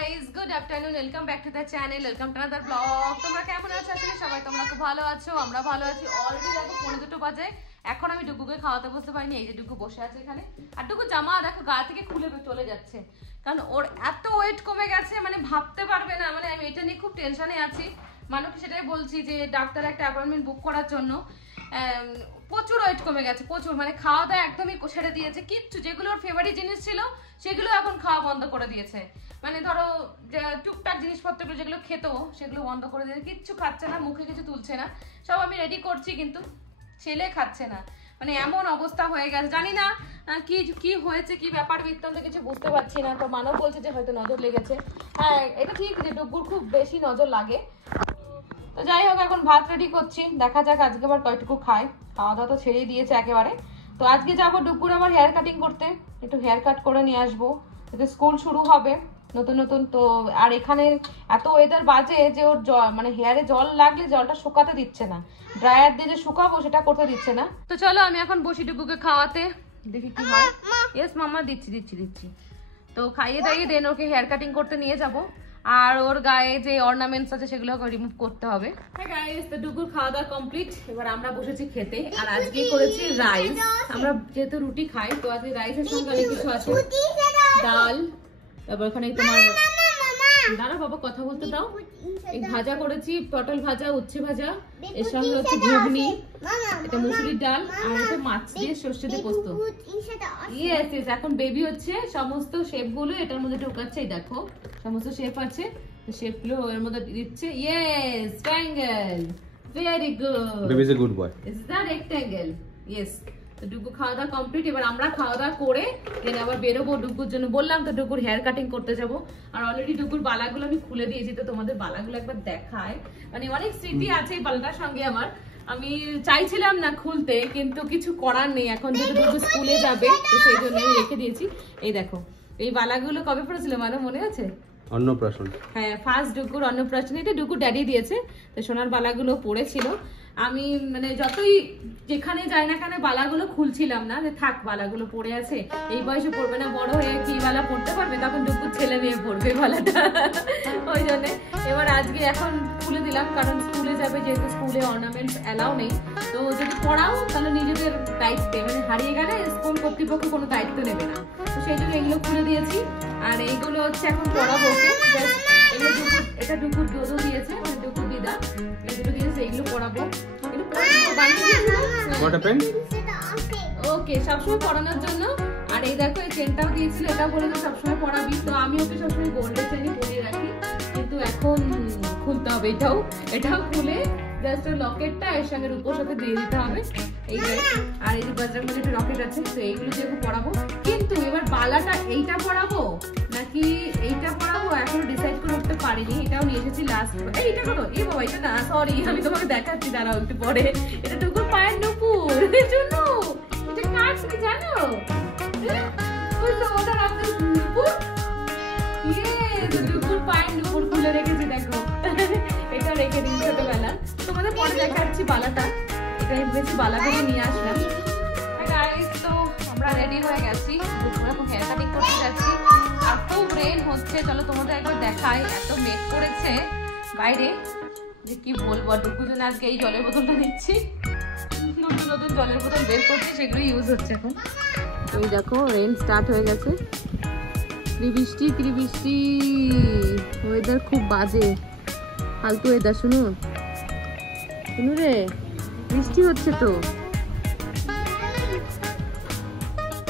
guys, good afternoon. Welcome back to the channel. Welcome to another vlog. তোমরা কেমন আছো? আসলে সবাই তোমরা খুব ভালো আছো, আমরা ভালো আছি। অলরেডি দেখো 2:45 বাজে। এখন আমি ডুগুকে খাওয়াতে বসতে পারিনি। এই যে ডুগু বসে আছে এখানে। আর ডুগু জামা দেখো গা থেকে খুলে চলে যাচ্ছে। কারণ ওর এত ওয়েট কমে গেছে মানে ভাবতে পারবে না। মানে আমি এটা নিয়ে খুব টেনশনে আছি। মানুষকে সেটাই বলছি যে ডাক্তার একটা অ্যাপয়েন্টমেন্ট বুক করার জন্য। প্রচুর ওয়েট কমে গেছে, প্রচুর। মানে খাওয়া দাওয়া একদমই ছেড়ে দিয়েছে। কিচ্ছু যেগুলো ওর ফেভারিট জিনিস ছিল সেগুলো এখন খাওয়া বন্ধ করে দিয়েছে। মানে ধরো টুকটাক জিনিসপত্রগুলো যেগুলো খেত সেগুলো বন্ধ করে দিয়েছে। কিচ্ছু খাচ্ছে না, মুখে কিছু তুলছে না। সব আমি রেডি করছি কিন্তু ছেলে খাচ্ছে না। মানে এমন অবস্থা হয়ে গেছে, জানি না কি কি হয়েছে, কি ব্যাপার বৃত্তান্ত কিছু বুঝতে পারছি না। তো মানব বলছে যে হয়তো নজর লেগেছে। হ্যাঁ, এটা ঠিক যে ডুগুর খুব বেশি নজর লাগে। তো যাই হোক, এখন ভাত রেডি করছি, দেখা যাক আজকে আবার কয়টুকু খাই। খাওয়া দাওয়া তো ছেড়েই দিয়েছে একেবারে। তো আজকে যাবো ডুগুর আবার হেয়ার কাটিং করতে, একটু হেয়ার কাট করে নিয়ে আসবো। এতে স্কুল শুরু হবে নতুন নতুন। তো আর এখানে এত ওয়েদার বাজে যে ওর মানে হেয়ারে জল লাগলে জলটা শুকাতে দিচ্ছে না, ড্রায়ার দিয়ে যে শুকাবো সেটা করতে দিচ্ছে না। তো চলো আমি এখন বসি ডুগুকে খাওয়াতে, দেখি কি হয়। ইয়েস মাম্মা, দিচ্ছি। তো খাইয়ে দাইয়ে দেন ওকে হেয়ার কাটিং করতে নিয়ে যাবো। আর ওর গায়ে যে অর্নামেন্টস আছে সেগুলো রিমুভ করতে হবে। হ্যাঁ গাইস, তো ডুগুর খাওয়া দাওয়া কমপ্লিট। এবার আমরা বসেছি খেতে। আর আজকে করেছি রাইস। আমরা যেহেতু রুটি খাই তো আজকে রাইসের সঙ্গে অনেক কিছু আছে, ডাল, তারপর ওখানে তোমার দাঁড়া বাবা কথা বলতে দাও। এই ভাজা করেছি, পটল ভাজা, উচ্ছে ভাজা, এর সঙ্গে হচ্ছে ঘুগনি, এটা মুসুরির ডাল, আর এটা মাছ দিয়ে সর্ষে দিয়ে পোস্ত। ইয়েস, এখন বেবি হচ্ছে সমস্ত শেপ গুলো এটার মধ্যে ঢোকাচ্ছে। এই দেখো সমস্ত শেপ আছে, শেপ গুলো এর মধ্যে দিচ্ছে। Yes, triangle, very good, baby is a good boy. Is that rectangle? Yes. তো ডুগু খাওয়া দাওয়া কমপ্লিট। এবার আমরা খাওয়া দাওয়া করে দেন আবার বেরোবো ডুগুর জন্য। বললাম তো ডুগুর হেয়ার কাটিং করতে যাবো। আর অলরেডি ডুগুর বালাগুলো আমি খুলে দিয়েছি, তো তোমাদের বালাগুলো একবার দেখায়। মানে অনেক স্মৃতি আছে এই বালাটার সঙ্গে আমার। আমি চাইছিলাম না খুলতে, কিন্তু কিছু করার নেই। এখন যেহেতু ডুগু স্কুলে যাবে তো সেই জন্য আমি রেখে দিয়েছি। এই দেখো এই বালাগুলো কবে পড়েছিল মানে মনে আছে? অন্নপ্রাশন। হ্যাঁ, ফার্স্ট ডুগুর অন্নপ্রাশন। এটা ডুগু ড্যাডি দিয়েছে। তো সোনার বালাগুলো পড়েছিল। আমি মানে যতই যেখানে যাই না কেন বালাগুলো খুলছিলাম না, যে থাক বালাগুলো পড়ে আছে, এই বয়সে পড়বে না, বড় হয়ে কি বালা পড়তে পারবে, তখন ডুগুর ছেলে মেয়ে পড়বে বালাটা। ওই জন্য এবার আজকে এখন খুলে দিলাম, কারণ স্কুলে যাবে, যেহেতু স্কুলে অর্নামেন্টস অ্যালাউ নেই। তো যদি পড়াও তাহলে নিজেদের দায়িত্বে, মানে হারিয়ে গেলে স্কুল কর্তৃপক্ষ কোনো দায়িত্ব নেবে না। তো সেই জন্য এগুলো খুলে দিয়েছি। আর এইগুলো হচ্ছে এখন পড়াবো ওকে। এগুলো ডুগুর, এটা ডুগুর দোদো দিয়েছে, ডুগুর দিদা এগুলো দিয়েছে, এইগুলো পড়াবো। ওকে সবসময় পড়ানোর জন্য। আর এই দেখো এই চেনটাও দিয়েছিল, এটাও বলেছে সবসময় পড়াবি। তো আমি ওকে সবসময় গোল্ডের চেনই পরিয়ে রাখি, কিন্তু এখন খুলতে হবে। এটাও খুলে জাস্ট লকেটটা এর সঙ্গে রূপোর সাথে দিয়ে দিতে হবে। এই যে আর এই যে বাজারের মধ্যে একটা রকেট আছে, তো এইগুলো দিয়ে পড়াবো। কিন্তু এবার বালাটা এইটা পড়াবো নাকি এইটা পড়াবো এখনো ডিসাইড করে উঠতে পারিনি। এটাও নিয়ে এসেছি লাস্ট। এইটা করো, এই বাবা এটা না, সরি আমি তোমাকে দেখাচ্ছি, দাঁড়াও একটু পরে। এটা টুকুর পায়ের নুপুর, এর জন্য এটা কার তুমি জানো? ওটা আপনার নুপুর। টুকুর পায়ের নুপুর খুলে রেখেছি দেখো। এটা রেখে দিন ছোটবেলা। তোমাদের পরে দেখাচ্ছি বালাটা। এটা ভেবেছি বালাগুলো নিয়ে আসলাম। তো আমরা রেডি হয়ে গেছি, এখন হেয়ার কাটিং করতে যাচ্ছি। আর খুব রেন হচ্ছে, চলো তোমাদের একবার দেখাই। এত মেঘ করেছে বাইরে যে কি বলবো। ডুগুর জন্য আজকে এই জলের বোতলটা নিচ্ছি, নতুন জলের বোতল বের করছি, সেগুলো ইউজ হচ্ছে এখন। ওই দেখো রেন স্টার্ট হয়ে গেছে, বৃষ্টি ওয়েদার খুব বাজে, ফালতু ওয়েদার। শুনো রে, বৃষ্টি হচ্ছে। তো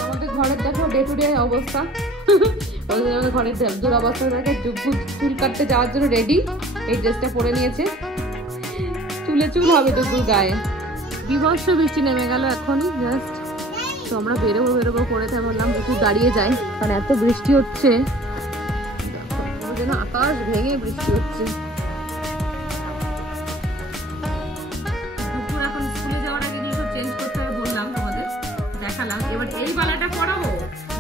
আমাদের ঘরের দেখো ডে টু ডে অবস্থা। ঘরের দুরবস্থা থাকে। ডুগু চুল কাটতে যাওয়ার জন্য রেডি, এই ড্রেসটা পরে নিয়েছে। চুল হবে ডুগুর গায়ে। বিভৎস বৃষ্টি নেমে গেল এখনই জাস্ট। তো আমরা বেরোবো করে তাই বললাম একটু দাঁড়িয়ে যাই, কারণ এত বৃষ্টি হচ্ছে যেন আকাশ ভেঙে বৃষ্টি হচ্ছে। দুপুর এখন স্কুলে যাওয়ার আগে সব চেঞ্জ করতে হবে বললাম তোমাদের, দেখালাম। এবার এই বালাটা পরাবো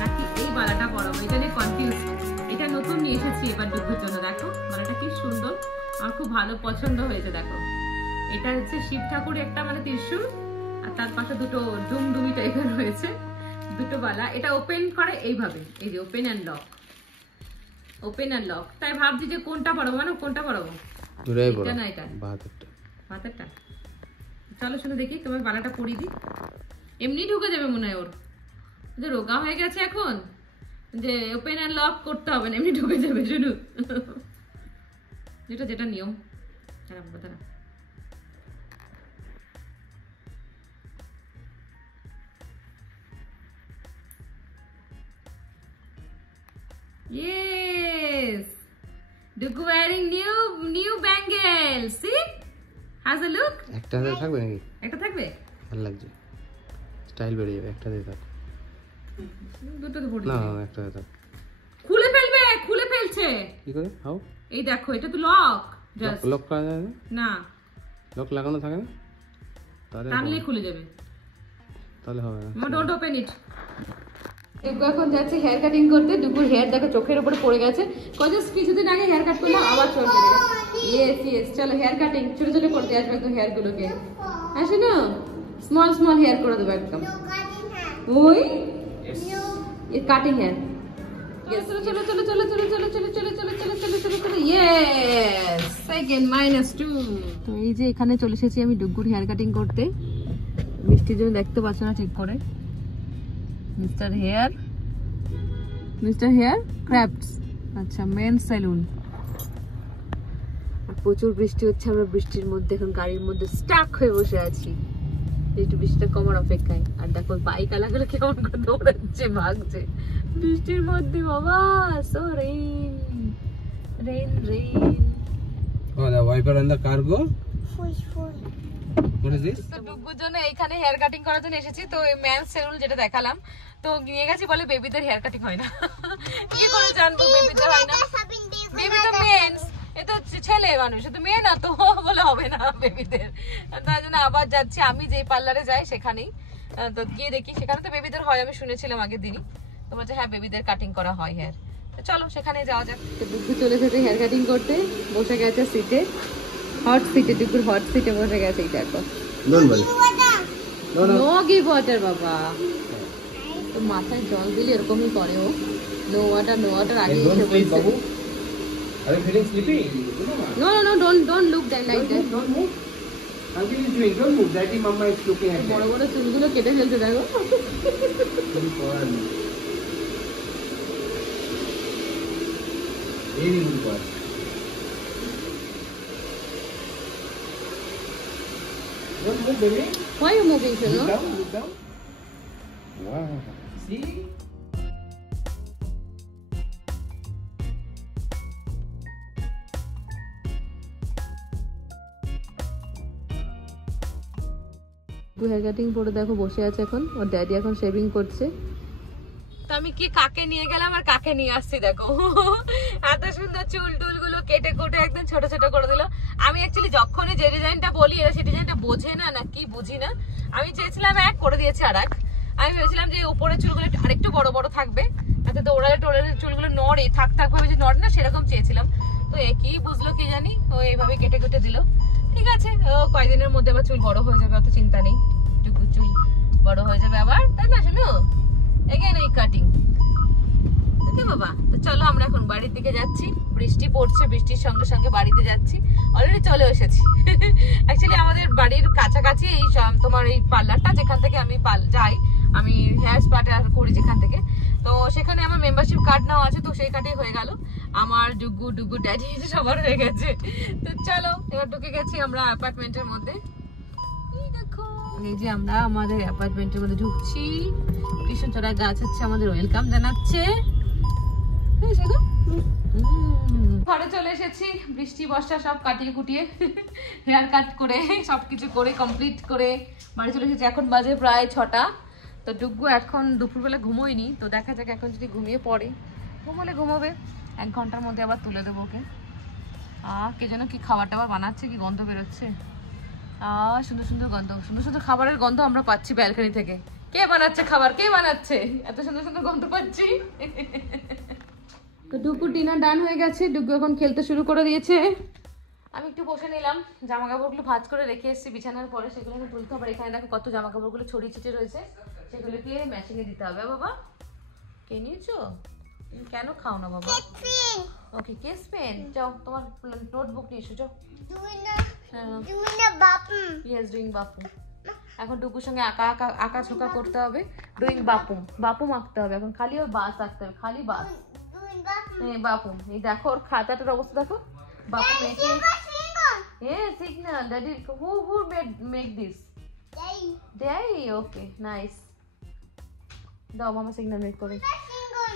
নাকি এই বালাটা পরাবো, এটা নিয়ে কনফিউজ। এটা নতুন নিয়ে এসেছি এবার দুপুর জন্য। দেখো বালাটা কি সুন্দর, আমার খুব ভালো পছন্দ হয়েছে। দেখো এটা হচ্ছে শিব ঠাকুরের একটা মানে ত্রিশূল, আর তার পাশে দুটো ডুমডুমি টাইপের রয়েছে, দুটো বালা। এটা ওপেন করে এইভাবে, এই যে ওপেন অ্যান্ড লক। ওপেন আর লক। তাই ভাবছি যে কোনটা পরাবো, মানে কোনটা পরাবো, দুটোই পরো, এটা না এটা, হাতেরটা। চলো শুনে দেখি, তোমার বালাটা পরিয়ে দিই। এমনি ঢুকে যাবে মনে হয় ওর, যে রোগা হয়ে গেছে এখন, যে ওপেন আর লক করতে হবে না, এমনি ঢুকে যাবে শুধু। যেটা নিয়ম। দাঁড়া। Yes, Dugu wearing new bangles. See, has a look. একটা হাতে থাকবে নাকি? একটা থাকবে? ভালো লাগছে, স্টাইল বেরিয়ে যাবে। একটা দিয়ে থাক, দুটো তো পড়ে না একটা দিয়ে থাক। খুলে ফেলছে কি করে? হাউ? এই দেখো, এটা তো লক। জাস্ট লক করা যায় না? না, লক লাগানো থাকে না, টানলে খুলে যাবে, তাহলে হবে না। Don't open it. ডুগু এখন যাচ্ছে হেয়ার কাটিং করতে। ডুগুর হেয়ার দেখো চোখের উপরে পড়ে গেছে। কিছুদিন আগে হেয়ার কাট করলাম, আবার চোখ পড়ে গেছে। ইয়েস, চলো হেয়ার কাটিং ছোট ছোট করতে আসবে একদম হেয়ার গুলোকে। আসে না, স্মল হেয়ার করে দেবো একদম। ওই কাটিং হেয়ার। তো এই যে এখানে চলে এসেছি আমি ডুগুর হেয়ার কাটিং করতে। বৃষ্টির জন্য দেখতে পাচ্ছ না ঠিক করে। মিস্টার হেয়ার ক্রাফটস, আচ্ছা মেন সেলুন। প্রচুর বৃষ্টি হচ্ছে, আমরা বৃষ্টির মধ্যে এখন গাড়ির মধ্যে স্টাক হয়ে বসে আছি একটু বৃষ্টিটা কমার অপেক্ষায়। আর দেখো বাইক আলাগুলো কেমন করে দৌড়াচ্ছে, ভাগছে বৃষ্টির মধ্যে। বাবা so rain. Oh, the wiper on the car go? What is this? তো ডুগুর জন্য এইখানে হেয়ার কাটিং করার জন্য এসেছি। তো মেন সেলুন যেটা দেখালাম, তো নিয়ে গেছি, বলে বেবিদের হেয়ার কাটিং হয় না। কি করে জানবো বেবিদের হয় না? বেবি তো মেন্স, এ তো ছেলে মানুষ, তো মেয়ে না, তো বলে হবে না বেবিদের। তাই জন্য আবার যাচ্ছি আমি যেই পার্লারে যাই সেখানেই। তো গিয়ে দেখি, সেখানে তো বেবিদের হয়, আমি শুনেছিলাম আগের দিনই। তো বলছে হ্যাঁ বেবিদের কাটিং করা হয় হেয়ার। তো চলো সেখানে যাওয়া যাক। তো ডুগু চলে এসেছে হেয়ার কাটিং করতে, বসে গেছে সিটে, হট সিটে। ডুগুর হট সিটে বসে গেছে। এই দেখো, নো গিভ ওয়াটার বাবা। তো মাথায় জল দিলে এরকমই করে ও, নো ওয়াটার আগে এসে বলছে। Are you feeling sleepy? No, don't look like that. Don't move. Uncle is doing. Don't move. Daddy, mama is looking at you. বড় বড় চুলগুলো কেটে ফেলছে দেখো। Very good boy. Don't move, baby. Why are you moving, Shanu? Look down. Wow. See? Hair cutting করে দেখো বসে আছে এখন, ওর ড্যাডি এখন শেভিং করছে। তো আমি কি কাকে নিয়ে গেলাম আর কাকে নিয়ে আসছি দেখো। এত সুন্দর চুল টুলগুলো কেটে কোটে একদম ছোট ছোট করে দিল। আমি অ্যাকচুয়ালি যখনই যে ডিজাইনটা বলি এরা সেই ডিজাইনটা বোঝে না, না কি বুঝি না। আমি চেয়েছিলাম এক, করে দিয়েছি আর এক। আমি ভেবেছিলাম যে উপরের চুলগুলো আরেকটু বড় বড় থাকবে, তাতে দৌড়ালে টোড়ালে চুলগুলো নড়ে থাক ভাবে যে নড়ে না, সেরকম চেয়েছিলাম। তো একই বুঝলো কি জানি, ও এইভাবে কেটে কেটে দিল। ঠিক আছে, ও কয়েকদিনের মধ্যে আবার চুল বড় হয়ে যাবে, অত চিন্তা নেই। টুকু চুল বড় হয়ে যাবে আবার, তাই না শুনো? এগেন এই কাটিং। ওকে বাবা, তো চলো আমরা এখন বাড়ির দিকে যাচ্ছি। বৃষ্টি পড়ছে, বৃষ্টির সঙ্গে সঙ্গে বাড়িতে যাচ্ছি। অলরেডি চলে এসেছি। অ্যাকচুয়ালি আমাদের বাড়ির কাছাকাছি এই তোমার এই পার্লারটা, যেখান থেকে আমি যাই, আমি হেয়ার স্পা করি যেখান থেকে, তো সেখানে আমার মেম্বারশিপ কার্ড নেওয়া আছে। তো সেই কার্ডেই হয়ে গেল আমার, ডুগু ড্যাডি সবার হয়ে গেছে। তো চলো এবার ঢুকে গেছি আমরা অ্যাপার্টমেন্টের মধ্যে। এই যে আমরা আমাদের অ্যাপার্টমেন্টের মধ্যে ঢুকছি। কৃষ্ণচূড়া গাছ হচ্ছে আমাদের ওয়েলকাম জানাচ্ছে। ঘরে চলে এসেছি, বৃষ্টি বর্ষা সব কাটিয়ে কুটিয়ে হেয়ার কাট করে সবকিছু করে কমপ্লিট করে বাড়ি চলে এসেছি। এখন বাজে প্রায় 6টা। তো ডুগু এখন দুপুরবেলা ঘুমোয়নি, তো দেখা যাক এখন যদি ঘুমিয়ে পড়ে, ঘুমোবে 1 ঘন্টার মধ্যে আবার তুলে দেবো ওকে। কে যেন কি খাবার টাবার বানাচ্ছে, কি গন্ধ বেরোচ্ছে। সুন্দর সুন্দর গন্ধ, সুন্দর সুন্দর খাবারের গন্ধ আমরা পাচ্ছি ব্যালকনি থেকে। কে বানাচ্ছে খাবার, কে বানাচ্ছে, এত সুন্দর সুন্দর গন্ধ পাচ্ছি। তো ডুগুর ডিনার ডান হয়ে গেছে, ডুগু এখন খেলতে শুরু করে দিয়েছে। আমি একটু বসে নিলাম, জামা কাপড়গুলো ভাঁজ করে রেখে এসেছি বিছানার পরে, সেগুলো এখন তুলতে হবে। এখানে দেখো কত জামা কাপড়গুলো ছড়িয়ে ছিটিয়ে রয়েছে, সেগুলোকে ম্যাচিংয়ে দিতে হবে। বাবা কে নিয়েছো? কেন খাও না বাবা? ওকে কেস পেন, যাও তোমার নোটবুক নিয়ে এসো যাও। ইয়েস ডুইং বাপু। এখন ডুগুর সঙ্গে আঁকা ছোকা করতে হবে। ডুইং বাপু আঁকতে হবে এখন, খালি ওর বাস আঁকতে হবে, খালি বাস। হ্যাঁ বাপু, এই দেখো ওর খাতাটার অবস্থা দেখো। বাপু মেকে signal daddy who make this daddy. Okay nice, দাও মামা সিগন্যাল মেক করে।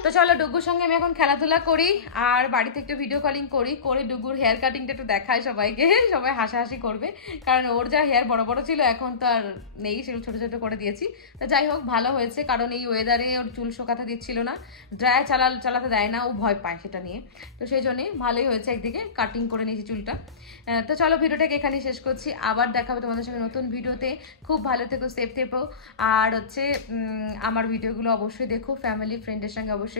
তো চলো ডুগুর সঙ্গে আমি এখন খেলাধুলা করি আর বাড়িতে একটু ভিডিও কলিং করে ডুগুর হেয়ার কাটিংটা একটু দেখাই সবাইকে, সবাই হাসাহাসি করবে, কারণ ওর যা হেয়ার বড় বড় ছিল এখন তো আর নেই, সেগুলো ছোট ছোট করে দিয়েছি। তো যাই হোক ভালো হয়েছে, কারণ এই ওয়েদারে ওর চুল শোকাতে দিচ্ছিল না, ড্রায়ার চালাতে দেয় না, ও ভয় পায় সেটা নিয়ে। তো সেই জন্যে ভালোই হয়েছে, একদিকে কাটিং করে নিয়েছি চুলটা। তো চলো ভিডিওটাকে এখানেই শেষ করছি, আবার দেখাবো তোমাদের সঙ্গে নতুন ভিডিওতে। খুব ভালো থেকো, সেফ থেকো, আর হচ্ছে আমার ভিডিওগুলো অবশ্যই দেখো, ফ্যামিলি ফ্রেন্ডের সঙ্গে অবশ্যই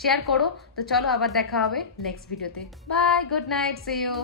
শেয়ার করো। তো চলো আবার দেখা হবে নেক্সট ভিডিওতে। Bye, good night, see you.